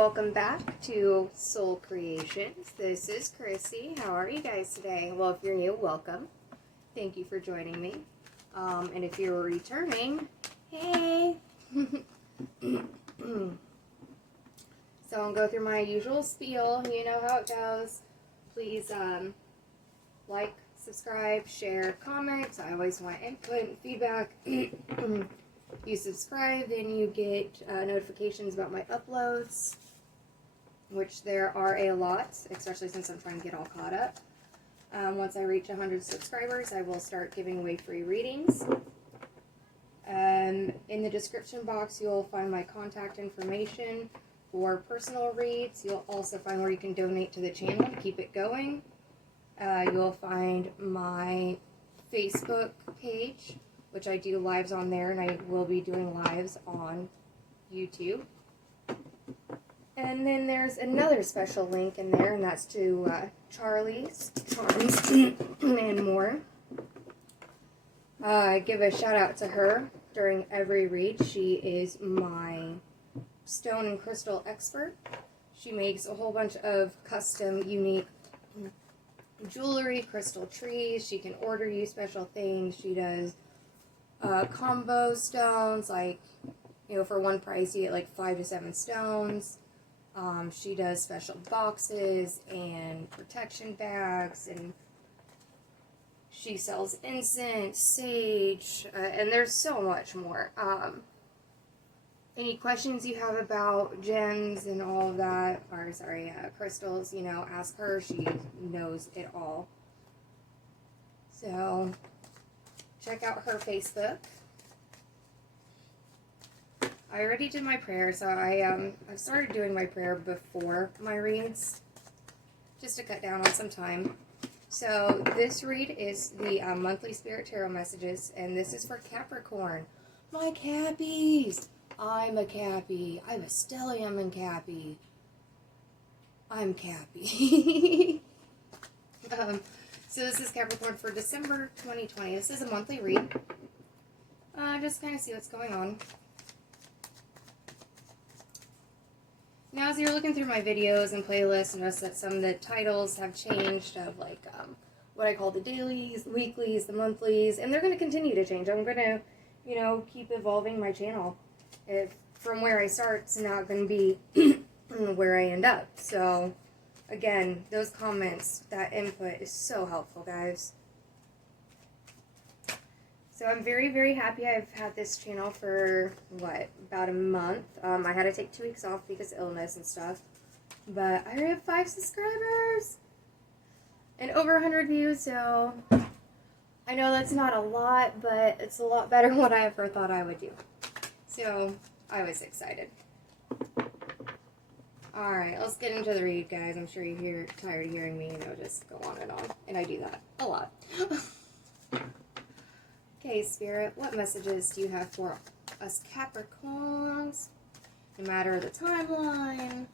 welcome back to Soul Creations. This is Chrissy. How are you guys today? Well, if you're new, welcome. Thank you for joining me. And if you're returning, hey! So I'll go through my usual spiel. You know how it goes. Please like, subscribe, share, comment. I always want input and feedback. You subscribe, then you get notifications about my uploads, which there are a lot, especially since I'm trying to get all caught up. Once I reach 100 subscribers, I will start giving away free readings. In the description box, you'll find my contact information for personal reads. You'll also find where you can donate to the channel to keep it going. You'll find my Facebook page, which I do lives on there, and I will be doing lives on YouTube. And then there's another special link in there, and that's to Charlie's Charms and more. I give a shout out to her during every read. She is my stone and crystal expert. She makes a whole bunch of custom, unique jewelry, crystal trees. She can order you special things. She does combo stones, like, you know, for one price you get like 5 to 7 stones. She does special boxes and protection bags, and she sells incense, sage, and there's so much more. Any questions you have about gems and all of that, or sorry, crystals, you know, ask her. She knows it all. So check out her Facebook. I already did my prayer, so I've started doing my prayer before my reads, just to cut down on some time. So this read is the monthly Spirit Tarot messages, and this is for Capricorn. My Cappies! I'm a Cappy. I'm a stellium and Cappy. I'm Cappy. So this is Capricorn for December 2020. This is a monthly read. Just kind of see what's going on. Now, as you're looking through my videos and playlists, notice that some of the titles have changed of like what I call the dailies, weeklies, the monthlies, and they're going to continue to change. I'm going to, you know, keep evolving my channel. If from where I start, it's not going to be where I end up. So again, those comments, that input is so helpful, guys. So I'm very, very happy. I've had this channel for, what, about a month. I had to take 2 weeks off because of illness and stuff. But I already have 5 subscribers and over 100 views, so I know that's not a lot, but it's a lot better than what I ever thought I would do. So I was excited. Alright, let's get into the read, guys. I'm sure you're tired of hearing me, you know, just go on. And I do that a lot. Okay, Spirit, what messages do you have for us Capricorns? No matter the timeline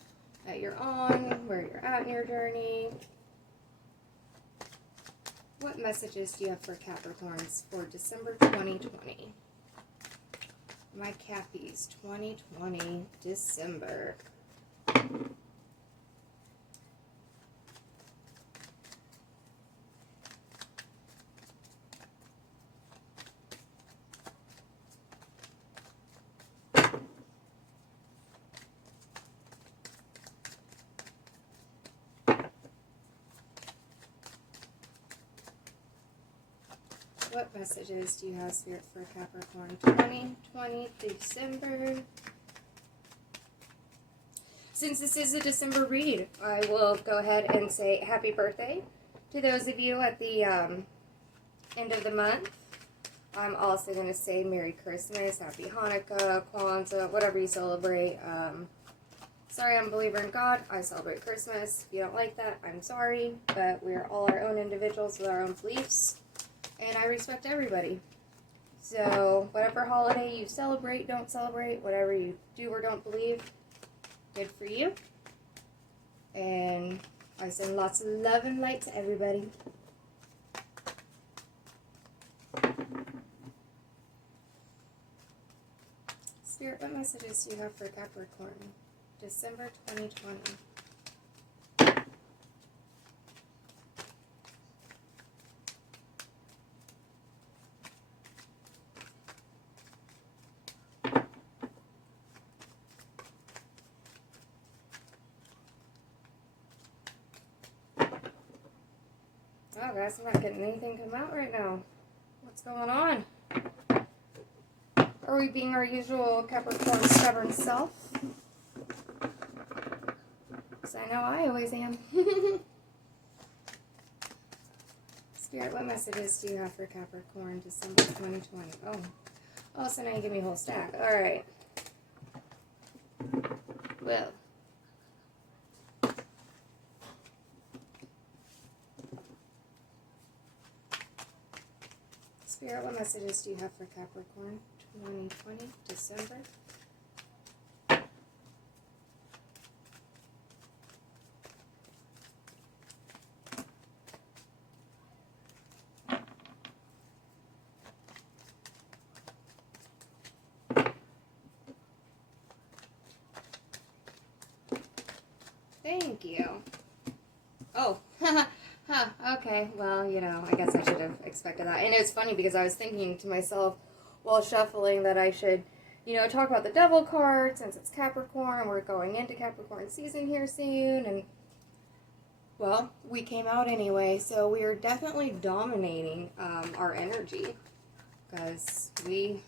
that you're on, where you're at in your journey. What messages do you have for Capricorns for December 2020? My Cappies, 2020, December. What messages do you have, Spirit, for Capricorn 2020 December? Since this is a December read, I will go ahead and say happy birthday to those of you at the end of the month. I'm also going to say Merry Christmas, Happy Hanukkah, Kwanzaa, whatever you celebrate. Sorry, I'm a believer in God. I celebrate Christmas. If you don't like that, I'm sorry. But we are all our own individuals with our own beliefs. And I respect everybody. So, whatever holiday you celebrate, don't celebrate, whatever you do or don't believe, good for you. And I send lots of love and light to everybody. Spirit, what messages do you have for Capricorn? December 2020. Oh, guys, I'm not getting anything come out right now. What's going on? Are we being our usual Capricorn stubborn self? Because I know I always am. Spirit, what messages do you have for Capricorn December 2020? Oh, so now you give me a whole stack. Alright. Well. Spirit, what messages do you have for Capricorn 2020 December? Thank you. Oh, okay. Well, you know, I guess I should have expected that. And it's funny because I was thinking to myself while shuffling that I should, you know, talk about the Devil card since it's Capricorn and we're going into Capricorn season here soon. And, well, we came out anyway, so we are definitely dominating our energy because we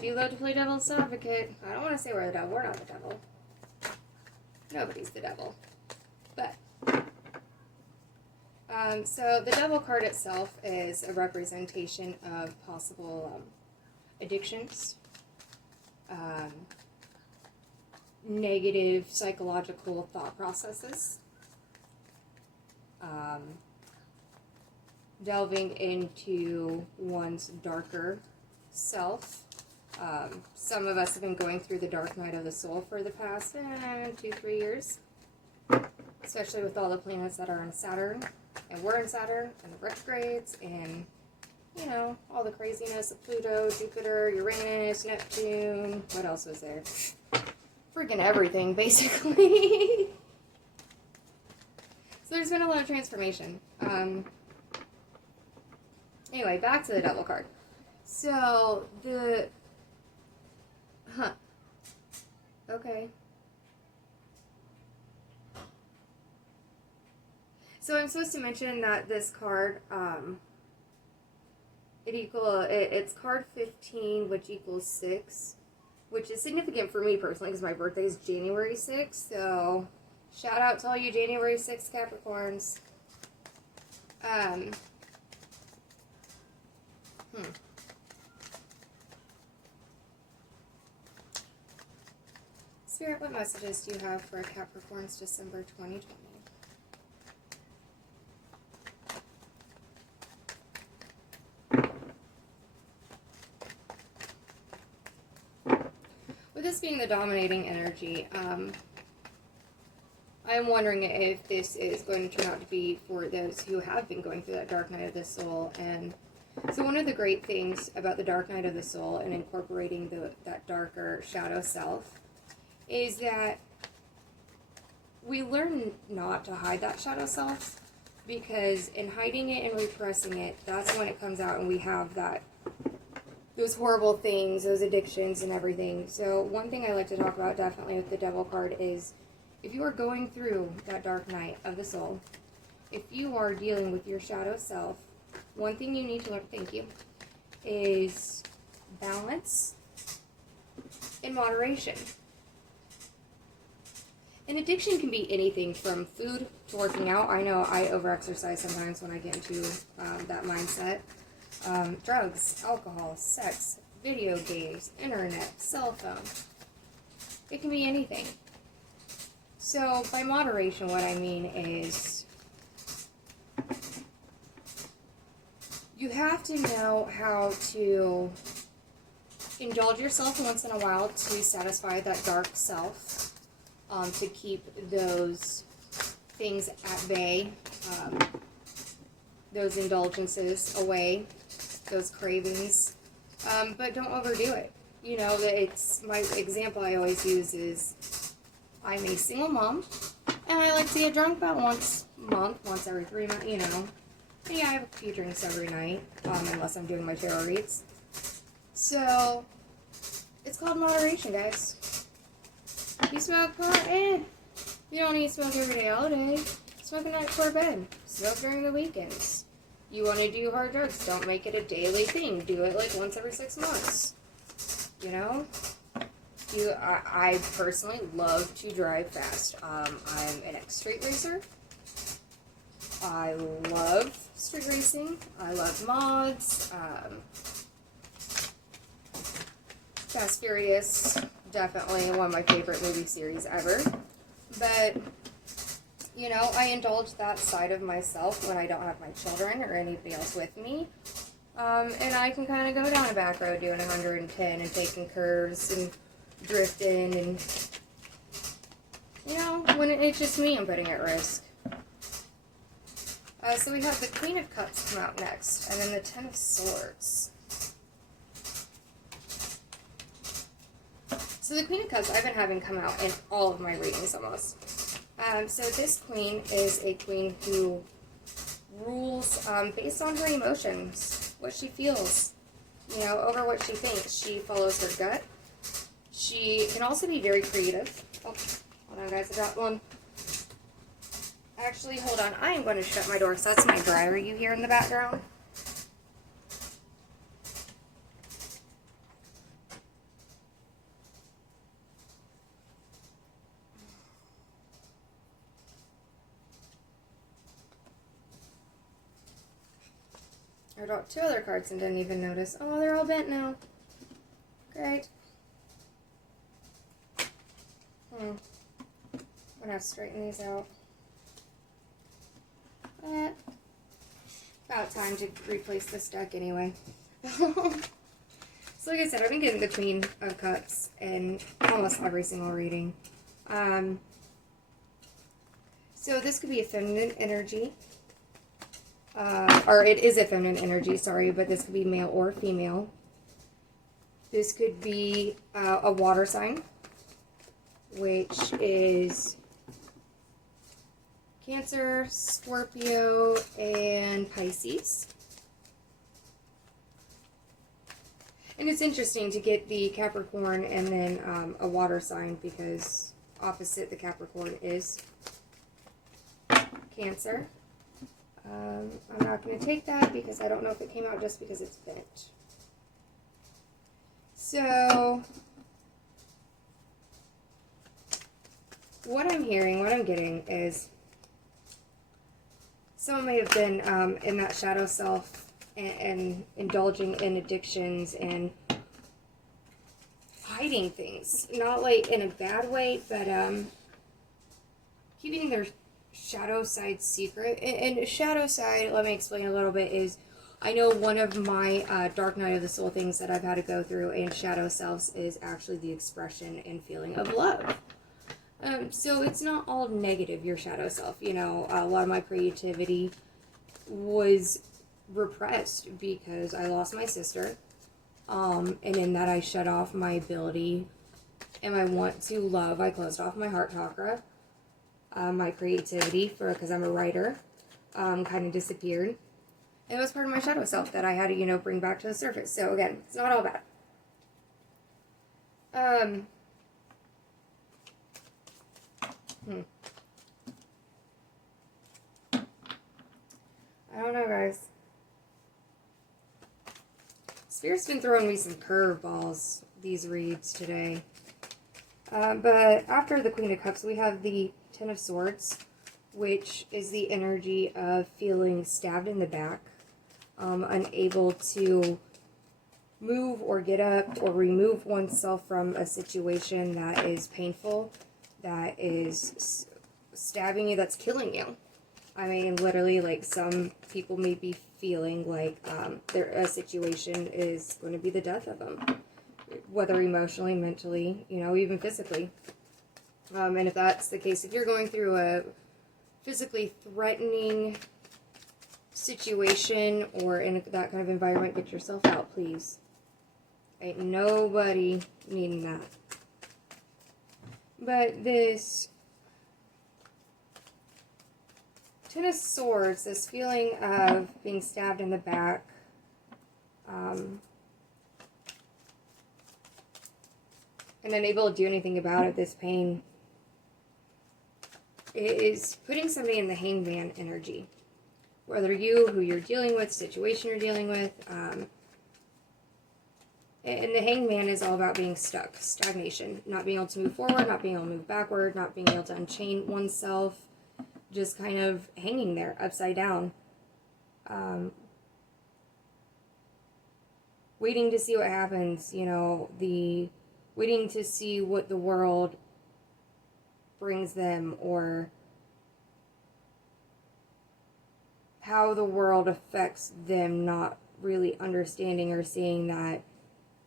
do love to play Devil's Advocate. I don't want to say we're the devil. We're not the devil. Nobody's the devil. But, so the Devil card itself is a representation of possible addictions, negative psychological thought processes, delving into one's darker self. Some of us have been going through the dark night of the soul for the past 2-3 years, especially with all the planets that are in Saturn, and we're in Saturn, and the retrogrades, and, you know, all the craziness of Pluto, Jupiter, Uranus, Neptune, what else was there? Freaking everything, basically. So there's been a lot of transformation. Anyway, back to the Devil card. So, okay. So I'm supposed to mention that this card, it's card 15, which equals 6, which is significant for me personally because my birthday is January 6th. So shout out to all you January 6th Capricorns. Spirit, what messages do you have for Capricorn's December 2020? With this being the dominating energy, I am wondering if this is going to turn out to be for those who have been going through that dark night of the soul. And so one of the great things about the dark night of the soul and incorporating that darker shadow self is that we learn not to hide that shadow self, because in hiding it and repressing it, that's when it comes out and we have those horrible things, those addictions and everything. So one thing I like to talk about definitely with the Devil card is if you are going through that dark night of the soul, if you are dealing with your shadow self, one thing you need to learn, thank you, is balance and moderation. And addiction can be anything from food to working out. I know I overexercise sometimes when I get into that mindset. Drugs, alcohol, sex, video games, internet, cell phone. It can be anything. So by moderation, what I mean is you have to know how to indulge yourself once in a while to satisfy that dark self. To keep those things at bay, those indulgences away, those cravings, but don't overdo it. You know, it's my example I always use is I'm a single mom, and I like to get drunk about once a month, once every 3 months, you know. And yeah, I have a few drinks every night, unless I'm doing my tarot reads. So, it's called moderation, guys. You smoke pot? You don't need to smoke every day, all day. Smoke at night before bed. Smoke during the weekends. You want to do hard drugs, don't make it a daily thing. Do it like once every 6 months. You know? I personally love to drive fast. I'm an ex-street racer. I love street racing. I love mods. Fast Furious, definitely one of my favorite movie series ever. But, you know, I indulge that side of myself when I don't have my children or anybody else with me. And I can kind of go down a back road doing 110 and taking curves and drifting, and, you know, when it's just me, I'm putting at risk. So we have the Queen of Cups come out next, and then the Ten of Swords. So the Queen of Cups I've been having come out in all of my readings almost. So this queen is a queen who rules based on her emotions, what she feels, you know, over what she thinks. She follows her gut. She can also be very creative. Oh, hold on, guys, I got one. Actually, hold on. I am going to shut my door because that's my dryer you hear in the background. I got 2 other cards and didn't even notice. Oh, they're all bent now. Great. I'm gonna have to straighten these out. But about time to replace this deck anyway. So like I said, I've been getting the Queen of Cups in almost every single reading. So this could be a feminine energy. Or it is a feminine energy, sorry, but this could be male or female. This could be a water sign, which is Cancer, Scorpio, and Pisces. And it's interesting to get the Capricorn and then a water sign, because opposite the Capricorn is Cancer. I'm not going to take that because I don't know if it came out just because it's bent. So, what I'm hearing, what I'm getting is someone may have been in that shadow self and indulging in addictions and hiding things. Not like in a bad way, but keeping their shadow side secret. And shadow side, let me explain a little bit, is I know one of my dark night of the soul things that I've had to go through in shadow selves is actually the expression and feeling of love. So it's not all negative, your shadow self. You know, a lot of my creativity was repressed because I lost my sister. And in that I shut off my ability and my want to love. I closed off my heart chakra. My creativity, because I'm a writer, kind of disappeared. And it was part of my shadow self that I had to, you know, bring back to the surface. So again, it's not all bad. I don't know, guys. Spirit's been throwing me some curveballs, these reads today. But after the Queen of Cups, we have the Ten of Swords, which is the energy of feeling stabbed in the back, unable to move or get up or remove oneself from a situation that is painful, that is stabbing you, that's killing you. I mean, literally, like, some people may be feeling like a situation is going to be the death of them, whether emotionally, mentally, you know, even physically. And if that's the case, if you're going through a physically threatening situation or in that kind of environment, get yourself out, please. Ain't nobody needing that. But this Ten of Swords, this feeling of being stabbed in the back, and unable to do anything about it, this pain, is putting somebody in the hangman energy. Whether you, who you're dealing with, situation you're dealing with, and the hangman is all about being stuck, stagnation, not being able to move forward, not being able to move backward, not being able to unchain oneself, just kind of hanging there, upside down. Waiting to see what happens, you know, waiting to see what the world brings them, or how the world affects them, not really understanding or seeing that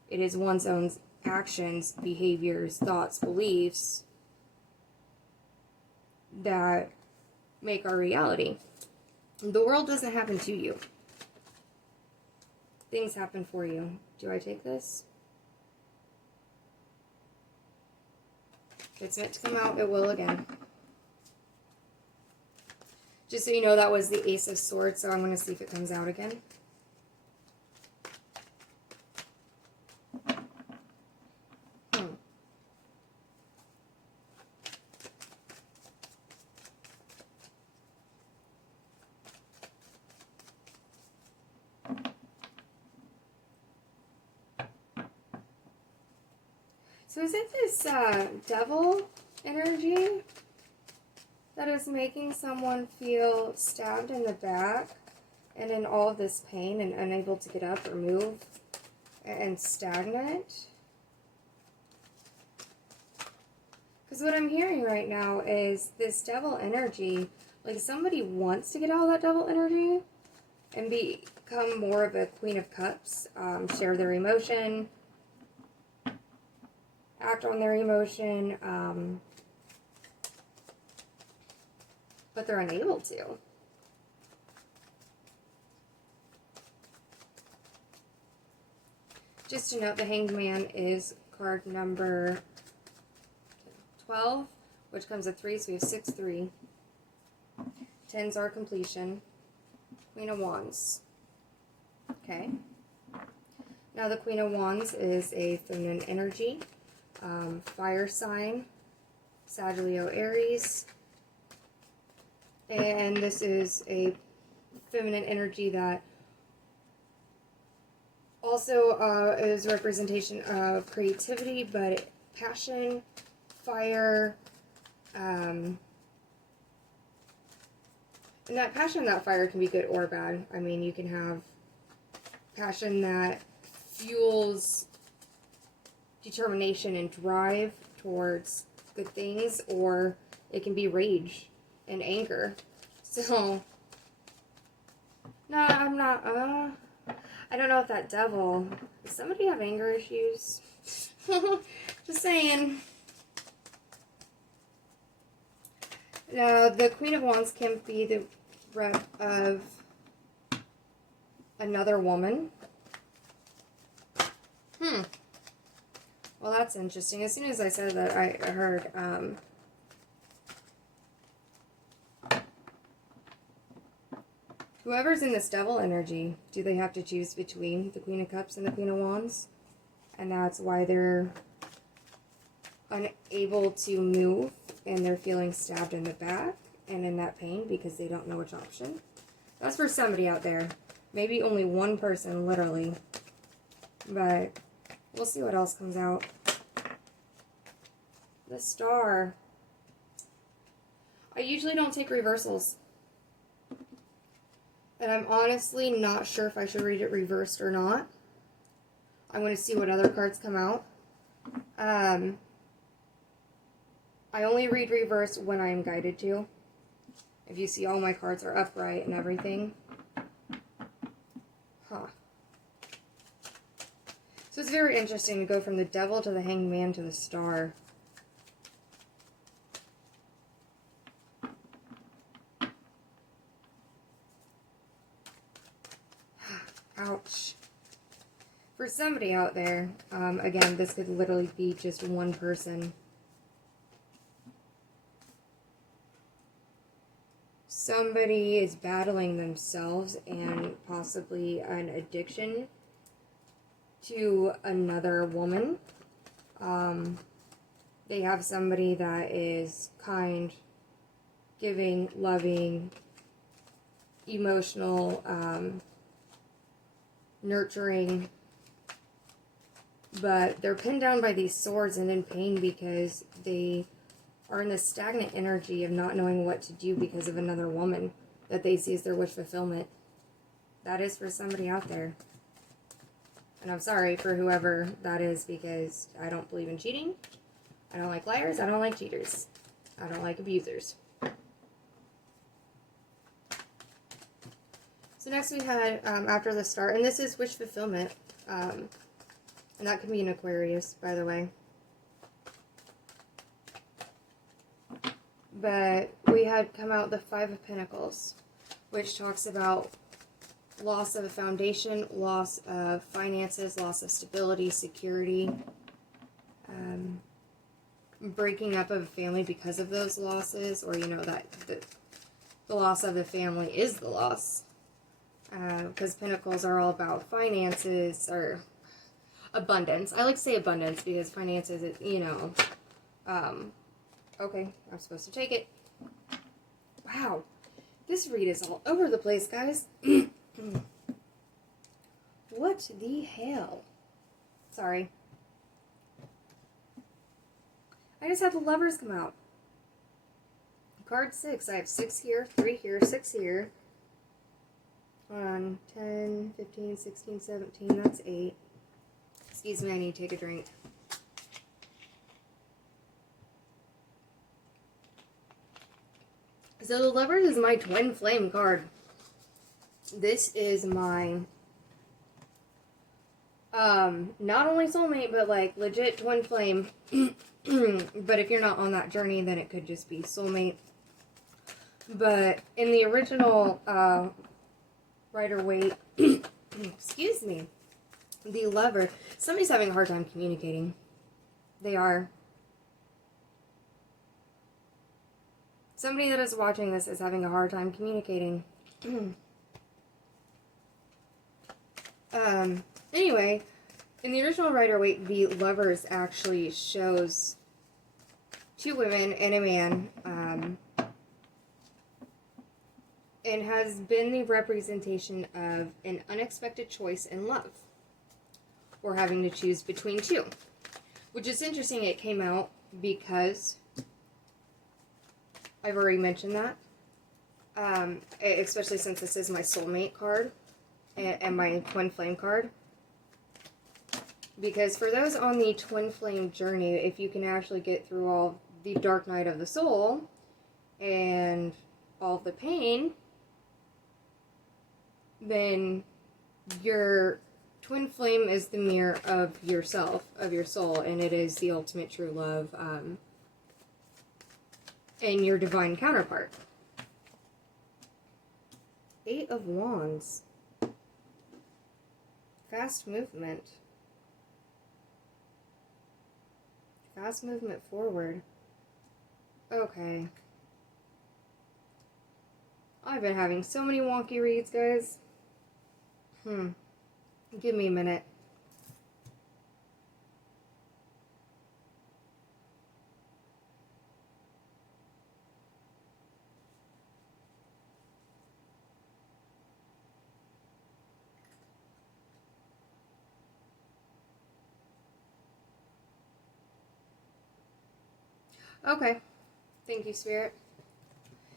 it is one's own actions, behaviors, thoughts, beliefs that make our reality. The world doesn't happen to you. Things happen for you. Do I take this? If it's meant to come out, it will again. Just so you know, that was the Ace of Swords, so I'm going to see if it comes out again. So is it this devil energy that is making someone feel stabbed in the back and in all of this pain and unable to get up or move and stagnant? Because what I'm hearing right now is this devil energy, like somebody wants to get out of that devil energy and become more of a Queen of Cups, share their emotion, act on their emotion, but they're unable to. Just to note, the Hanged Man is card number 12, which comes at 3, so we have 6, 3. 10s are completion. Queen of Wands. Okay. Now the Queen of Wands is a feminine energy. Fire sign, Sagittarius, Aries, and this is a feminine energy that also is a representation of creativity, but passion, fire, and that passion and that fire can be good or bad. I mean, you can have passion that fuels determination and drive towards good things, or it can be rage and anger. So, no, I'm not, I don't know if that devil, does somebody have anger issues? Just saying. Now, the Queen of Wands can be the rep of another woman. Well, that's interesting. As soon as I said that, I heard, whoever's in this devil energy, do they have to choose between the Queen of Cups and the Queen of Wands? And that's why they're unable to move, and they're feeling stabbed in the back and in that pain because they don't know which option. That's for somebody out there. Maybe only one person, literally. But we'll see what else comes out. The Star. I usually don't take reversals. And I'm honestly not sure if I should read it reversed or not. I'm going to see what other cards come out. I only read reverse when I am guided to. If you see all my cards are upright and everything. Huh. So it's very interesting to go from the Devil to the Hanged Man to the Star. Ouch. For somebody out there, again, this could literally be just one person. somebody is battling themselves and possibly an addiction to another woman. They have somebody that is kind, giving, loving, emotional, nurturing, but they're pinned down by these swords and in pain because they are in this stagnant energy of not knowing what to do because of another woman that they see as their wish fulfillment. That is for somebody out there. And I'm sorry for whoever that is, because I don't believe in cheating. I don't like liars. I don't like cheaters. I don't like abusers. So next we had, after the start, and this is wish fulfillment. And that can be an Aquarius, by the way. But we had come out the Five of Pentacles, which talks about loss of a foundation, loss of finances, loss of stability, security, breaking up of a family because of those losses, or, you know, that the loss of a family is the loss. Because Pentacles are all about finances, or abundance. I like to say abundance because finances, you know, okay, I'm supposed to take it. Wow, this read is all over the place, guys. What the hell? Sorry. I just had the Lovers come out. Card 6. I have 6 here, 3 here, 6 here. 10, 15, 16, 17. That's 8. Excuse me, I need to take a drink. So the Lovers is my twin flame card. This is my, not only soulmate, but like legit twin flame. But if you're not on that journey, then it could just be soulmate. But in the original, Rider-Waite, excuse me, the Lover, somebody's having a hard time communicating. They are. Somebody that is watching this is having a hard time communicating. Anyway, in the original Rider-Waite, the Lovers actually shows 2 women and a man, and has been the representation of an unexpected choice in love, or having to choose between 2. Which is interesting, it came out because I've already mentioned that, especially since this is my soulmate card and my twin flame card. Because for those on the twin flame journey, if you can actually get through all the dark night of the soul and all the pain, then your twin flame is the mirror of yourself, of your soul, and it is the ultimate true love, and your divine counterpart. 8 of Wands. Fast movement. Fast movement forward. Okay. I've been having so many wonky reads, guys. Give me a minute. Okay. Thank you, Spirit.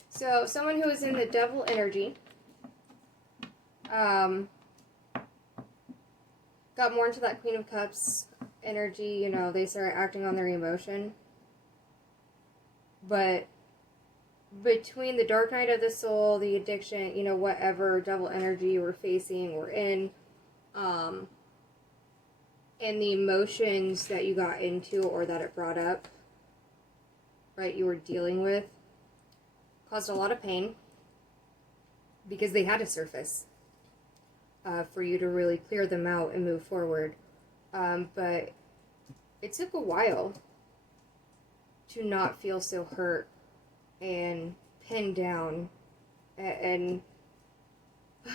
So, someone who is in the devil energy, got more into that Queen of Cups energy, you know, they started acting on their emotion. But between the dark night of the soul, the addiction, you know, whatever devil energy you were facing or in, and the emotions that you got into or that it brought up, right, you were dealing with, caused a lot of pain because they had to surface for you to really clear them out and move forward. But it took a while to not feel so hurt and pinned down and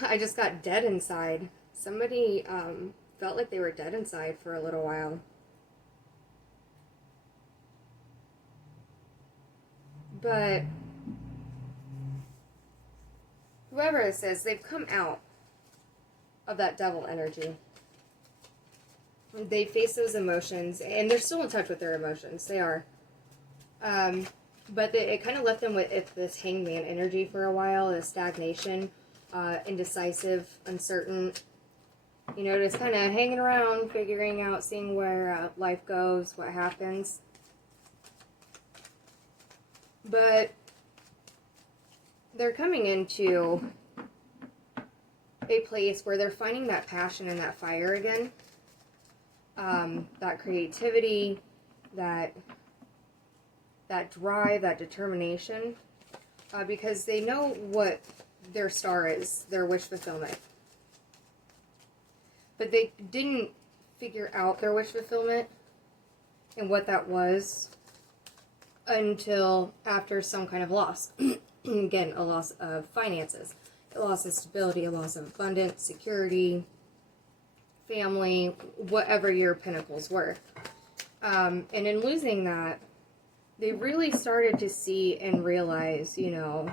I just got dead inside. Somebody felt like they were dead inside for a little while. But whoever this is, they've come out of that devil energy. They face those emotions, and they're still in touch with their emotions. They are. But it kind of left them with this hangman energy for a while, this stagnation, indecisive, uncertain. You know, just kind of hanging around, figuring out, seeing where life goes, what happens. But they're coming into a place where they're finding that passion and that fire again. That creativity, that drive, that determination. Because they know what their star is, their wish fulfillment. But they didn't figure out their wish fulfillment and what that was until after some kind of loss. Again, a loss of finances, a loss of stability, a loss of abundance, security, family, whatever your pinnacles were. And in losing that, they really started to see and realize, you know,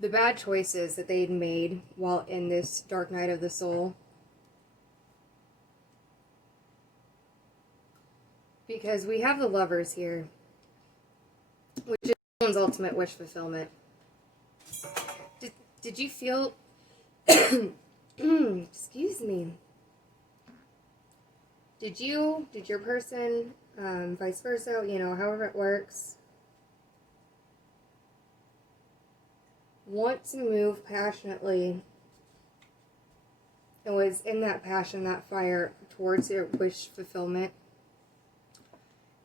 the bad choices that they'd made while in this dark night of the soul. Because we have the Lovers here, which is someone's ultimate wish fulfillment. Did you feel... excuse me. Did your person, vice versa, you know, however it works, want to move passionately and was in that passion, that fire towards your wish fulfillment,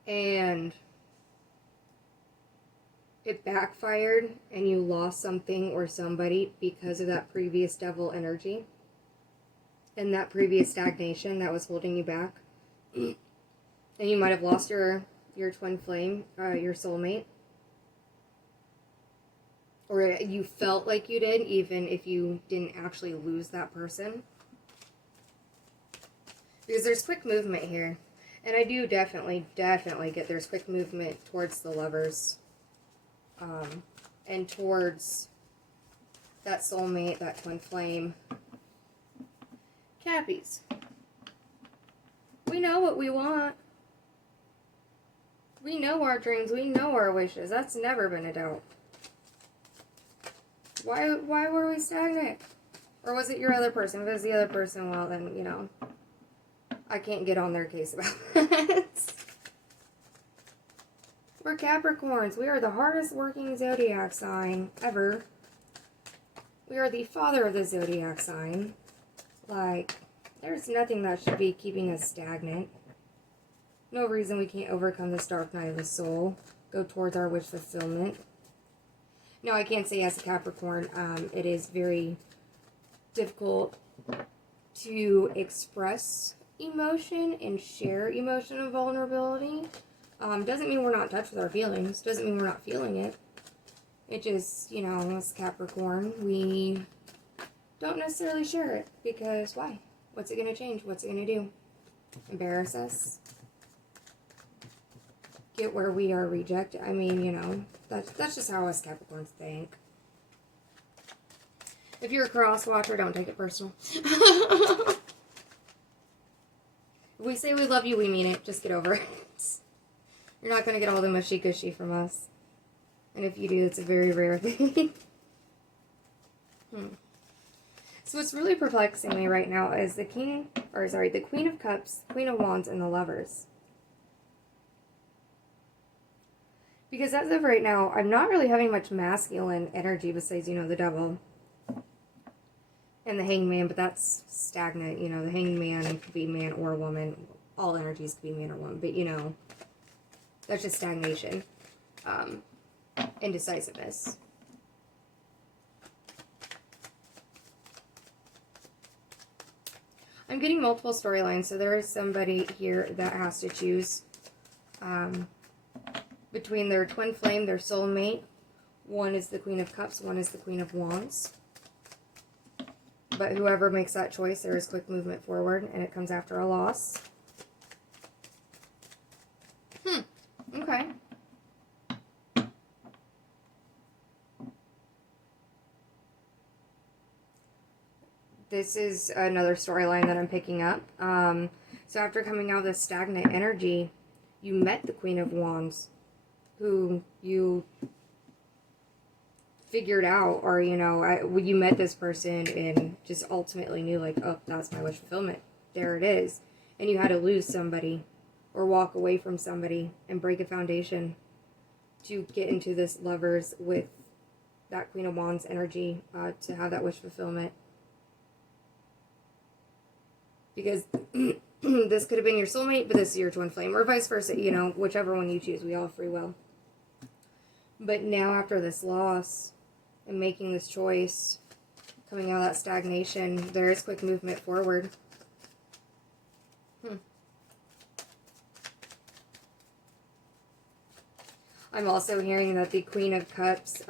and it backfired and you lost something or somebody because of that previous devil energy and that previous stagnation that was holding you back? And you might have lost your twin flame, your soulmate. Or you felt like you did, even if you didn't actually lose that person. Because there's quick movement here. And I do definitely get there's quick movement towards the Lovers. And towards that soulmate, that twin flame. Cappies. We know what we want. We know our dreams. We know our wishes. That's never been a doubt. Why were we stagnant? Or was it your other person? If it was the other person, well then, you know, I can't get on their case about that. We're Capricorns. We are the hardest working zodiac sign ever. We are the father of the zodiac sign. Like, there's nothing that should be keeping us stagnant. No reason we can't overcome this dark night of the soul. Go towards our wish fulfillment. No, I can't say as a Capricorn, it is very difficult to express emotion and share emotion and vulnerability. Doesn't mean we're not in touch with our feelings. Doesn't mean we're not feeling it. It just, you know, as Capricorn, we don't necessarily share it. Because why? What's it going to change? What's it going to do? Embarrass us? Get where we are rejected? I mean, you know, that's just how us Capricorns think. If you're a cross watcher, don't take it personal. If we say we love you, we mean it. Just get over it. You're not going to get all the mushy gushy from us. And if you do, it's a very rare thing. So what's really perplexing me right now is the Queen of Cups, Queen of Wands, and the Lovers. Because as of right now, I'm not really having much masculine energy besides, you know, the Devil and the Hangman, but that's stagnant. You know, the Hangman could be man or woman. All energies could be man or woman, but, you know, that's just stagnation. Indecisiveness. I'm getting multiple storylines, so there is somebody here that has to choose between their twin flame, their soulmate, One is the Queen of Cups, one is the Queen of Wands. But whoever makes that choice, there is quick movement forward, and it comes after a loss. Okay. This is another storyline that I'm picking up. So after coming out of this stagnant energy, you met the Queen of Wands, who you figured out, or, you know, you met this person and just ultimately knew, like, oh, that's my wish fulfillment. There it is. And you had to lose somebody or walk away from somebody and break a foundation to get into this Lovers with that Queen of Wands energy, to have that wish fulfillment. Because this could have been your soulmate, but this is your twin flame, or vice versa, you know, whichever one you choose. We all have free will. But now, after this loss and making this choice, coming out of that stagnation, there is quick movement forward. I'm also hearing that the Queen of Cups,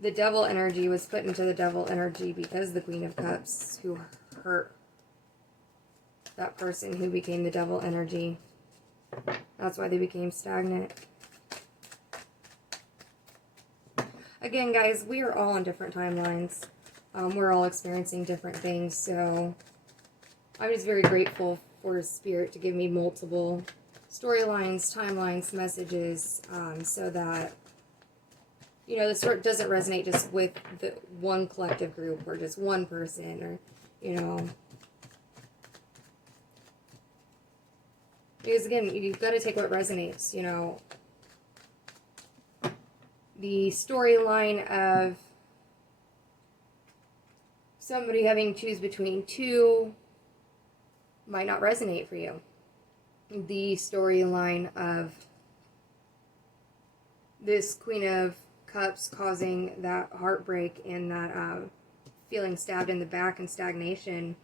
the Devil energy was put into the Devil energy because the Queen of Cups, who hurt that person who became the Devil energy. That's why they became stagnant. Again, guys, we are all on different timelines. We're all experiencing different things, so I'm just very grateful for Spirit to give me multiple storylines, timelines, messages, so that, you know, this doesn't resonate just with the one collective group or just one person, or, you know. Because, again, you've got to take what resonates, you know. The storyline of somebody having to choose between two might not resonate for you. The storyline of this Queen of Cups causing that heartbreak and that feeling stabbed in the back and stagnation,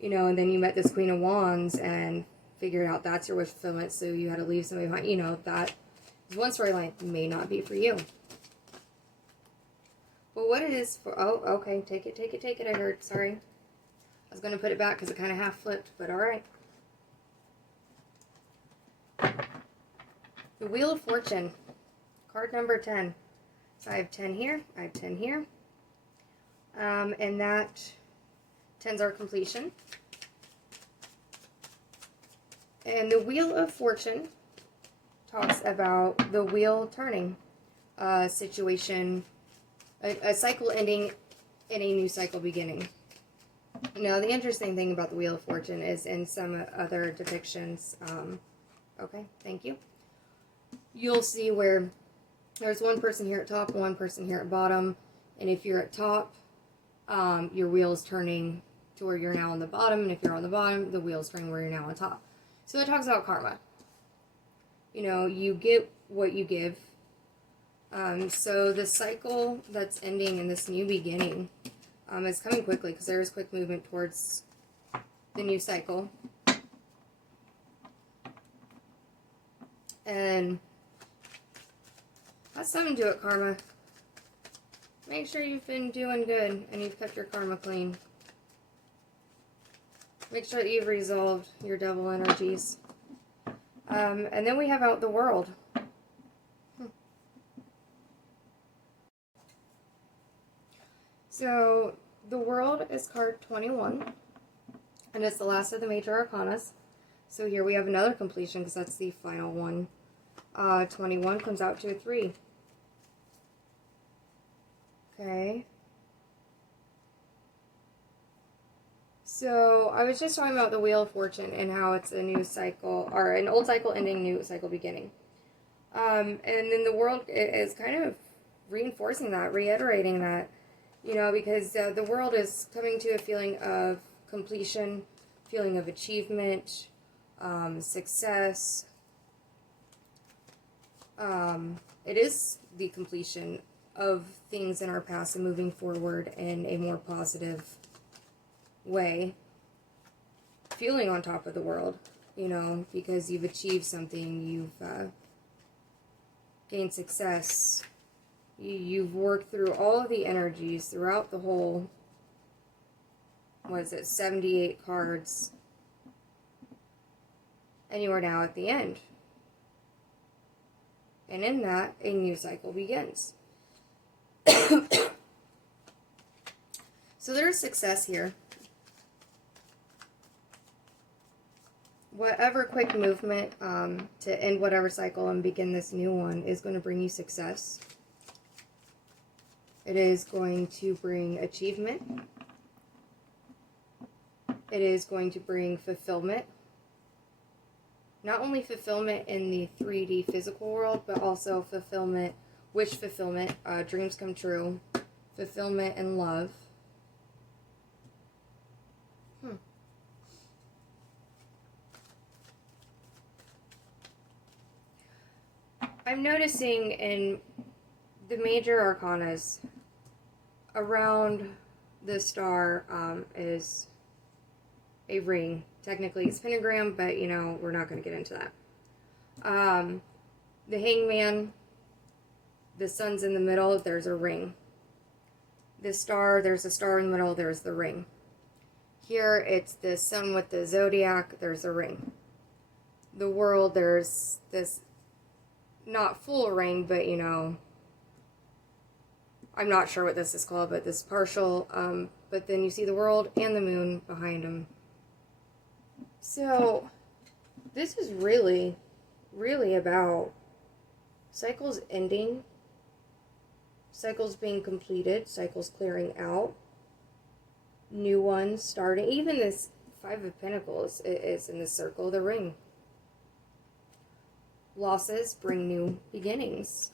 you know, and then you met this Queen of Wands and figured out that's your wish fulfillment, so you had to leave somebody behind, you know, that is one storyline. May not be for you. But what it is for, oh, okay, take it, I heard, sorry. I was going to put it back because it kind of half flipped, but alright. The Wheel of Fortune. Card number 10. So I have 10 here. I have 10 here. And that 10's our completion. And the Wheel of Fortune talks about the wheel turning. Situation. A cycle ending and a new cycle beginning. Now, the interesting thing about the Wheel of Fortune is in some other depictions, okay, thank you, you'll see where there's one person here at top and one person here at bottom, and if you're at top, your wheel is turning to where you're now on the bottom, and if you're on the bottom, the wheel's turning where you're now on top. So that talks about karma. You know, you get what you give. So the cycle that's ending in this new beginning, it's coming quickly because there is quick movement towards the new cycle. And that's something to it, karma. Make sure you've been doing good and you've kept your karma clean. Make sure that you've resolved your devil energies. And then we have out the world. So, the World is card 21, and it's the last of the major arcanas. So here we have another completion, because that's the final one. 21 comes out to a 3. Okay. So, I was just talking about the Wheel of Fortune, and how it's a new cycle, or an old cycle ending, new cycle beginning. And then the World is kind of reinforcing that, reiterating that. You know, because the world is coming to a feeling of completion, feeling of achievement, success. It is the completion of things in our past and moving forward in a more positive way. Feeling on top of the world. you know, because you've achieved something, you've gained success, you've worked through all of the energies throughout the whole, what is it, 78 cards, and you are now at the end. And in that, a new cycle begins. So there's success here. Whatever quick movement to end whatever cycle and begin this new one is going to bring you success. It is going to bring achievement. It is going to bring fulfillment. Not only fulfillment in the 3D physical world, but also fulfillment, wish fulfillment, dreams come true, fulfillment in love. I'm noticing in the major arcanas around the star is a ring. Technically it's pentagram, but you know, we're not going to get into that. The hangman, the sun's in the middle, there's a ring. The star, there's a star in the middle, there's the ring. Here it's the sun with the zodiac, there's a ring. The world, there's this not full ring, but you know, I'm not sure what this is called, but this partial, but then you see the world and the moon behind them. So, this is really, really about cycles ending, cycles being completed, cycles clearing out, new ones starting. Even this Five of Pentacles is in the circle of the ring. Losses bring new beginnings.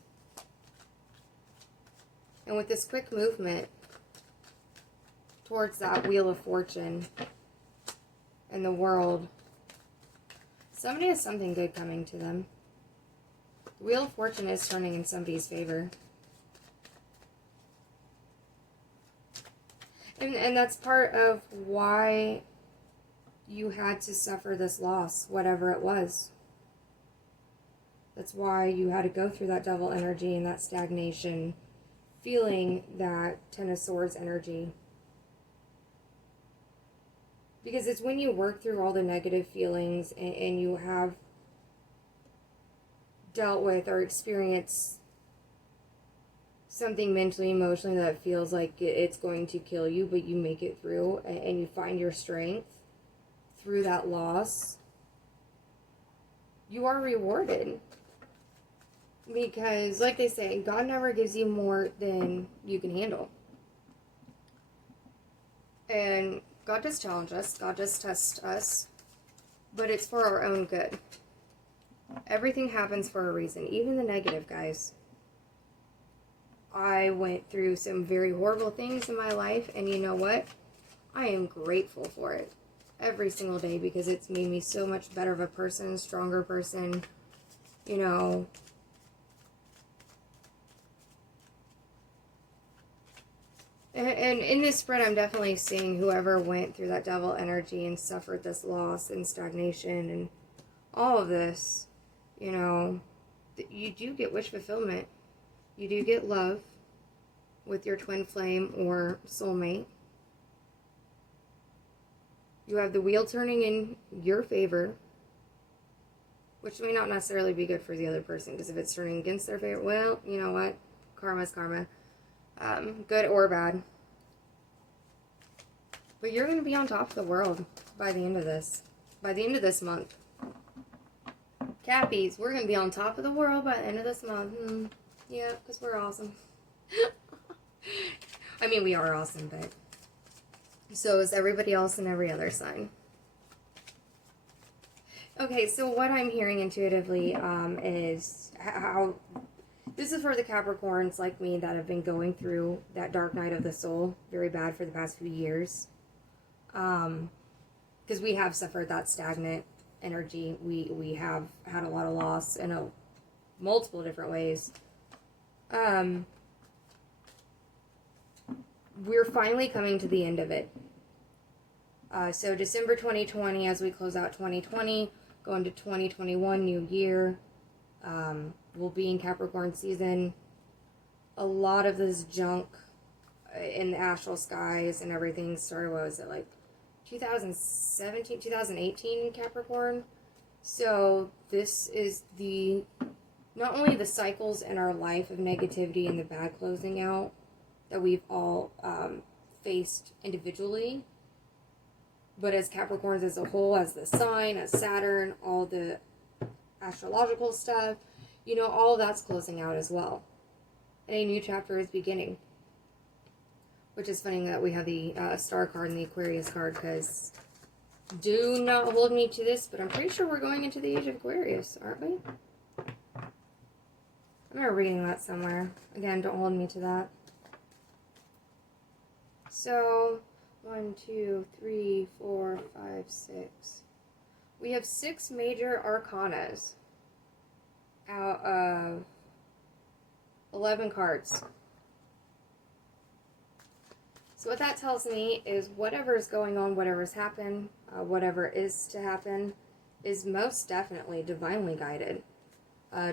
And with this quick movement towards that Wheel of Fortune and the world, somebody has something good coming to them. The Wheel of Fortune is turning in somebody's favor. And that's part of why you had to suffer this loss, whatever it was. That's why you had to go through that devil energy and that stagnation, feeling that Ten of Swords energy. Because it's when you work through all the negative feelings and you have dealt with or experienced something mentally, emotionally that feels like it's going to kill you, but you make it through and you find your strength through that loss, you are rewarded. Because, like they say, God never gives you more than you can handle. And God does challenge us. God does test us. But it's for our own good. Everything happens for a reason. Even the negative, guys. I went through some very horrible things in my life. And you know what? I am grateful for it. Every single day. Because it's made me so much better of a person. Stronger person. You know. And in this spread, I'm definitely seeing whoever went through that devil energy and suffered this loss and stagnation and all of this, you know, you do get wish fulfillment. You do get love with your twin flame or soulmate. You have the wheel turning in your favor, which may not necessarily be good for the other person, because if it's turning against their favor, well, you know what? Karma's karma. Good or bad. But you're going to be on top of the world by the end of this. By the end of this month. Cappies, we're going to be on top of the world by the end of this month. Yeah, because we're awesome. I mean, we are awesome, but so is everybody else in every other sign. Okay, so what I'm hearing intuitively is how... This is for the Capricorns like me that have been going through that dark night of the soul very bad for the past few years. Because we have suffered that stagnant energy. We have had a lot of loss in multiple different ways. We're finally coming to the end of it. So December 2020, as we close out 2020, going to 2021, new year. We'll be in Capricorn season. A lot of this junk in the astral skies and everything started, what was it, like 2017, 2018 in Capricorn? So this is not only the cycles in our life of negativity and the bad closing out that we've all faced individually, but as Capricorns as a whole, as the sign, as Saturn, all the astrological stuff, you know, all that's closing out as well. And a new chapter is beginning. Which is funny that we have the Star card and the Aquarius card, because do not hold me to this, but I'm pretty sure we're going into the age of Aquarius, aren't we? I remember reading that somewhere. Again, don't hold me to that. So, 1, 2, 3, 4, 5, 6. We have 6 major arcanas out of 11 cards. So what that tells me is whatever's going on, whatever's happened, whatever is to happen, is most definitely divinely guided,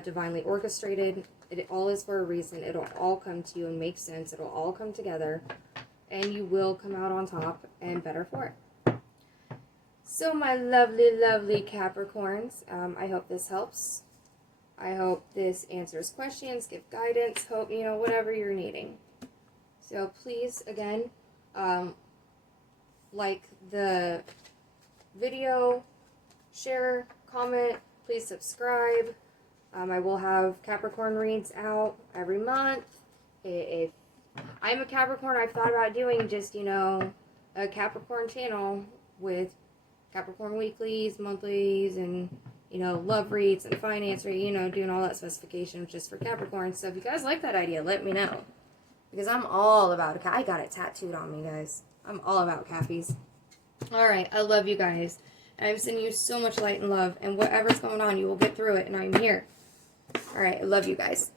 divinely orchestrated. It all is for a reason. It'll all come to you and make sense. It'll all come together, and you will come out on top and better for it. So my lovely, lovely Capricorns, I hope this helps. I hope this answers questions, give guidance, hope, you know, whatever you're needing. So please, again, like the video, share, comment, please subscribe. I will have Capricorn reads out every month. If I'm a Capricorn, I've thought about doing just, you know, a Capricorn channel with Capricorn weeklies, monthlies, and, you know, love reads and finance reads, you know, doing all that specification just for Capricorn. So if you guys like that idea, let me know. Because I'm all about it. I got it tattooed on me, guys. I'm all about Cappies. Alright, I love you guys. I'm sending you so much light and love. And whatever's going on, you will get through it. And I'm here. Alright, I love you guys.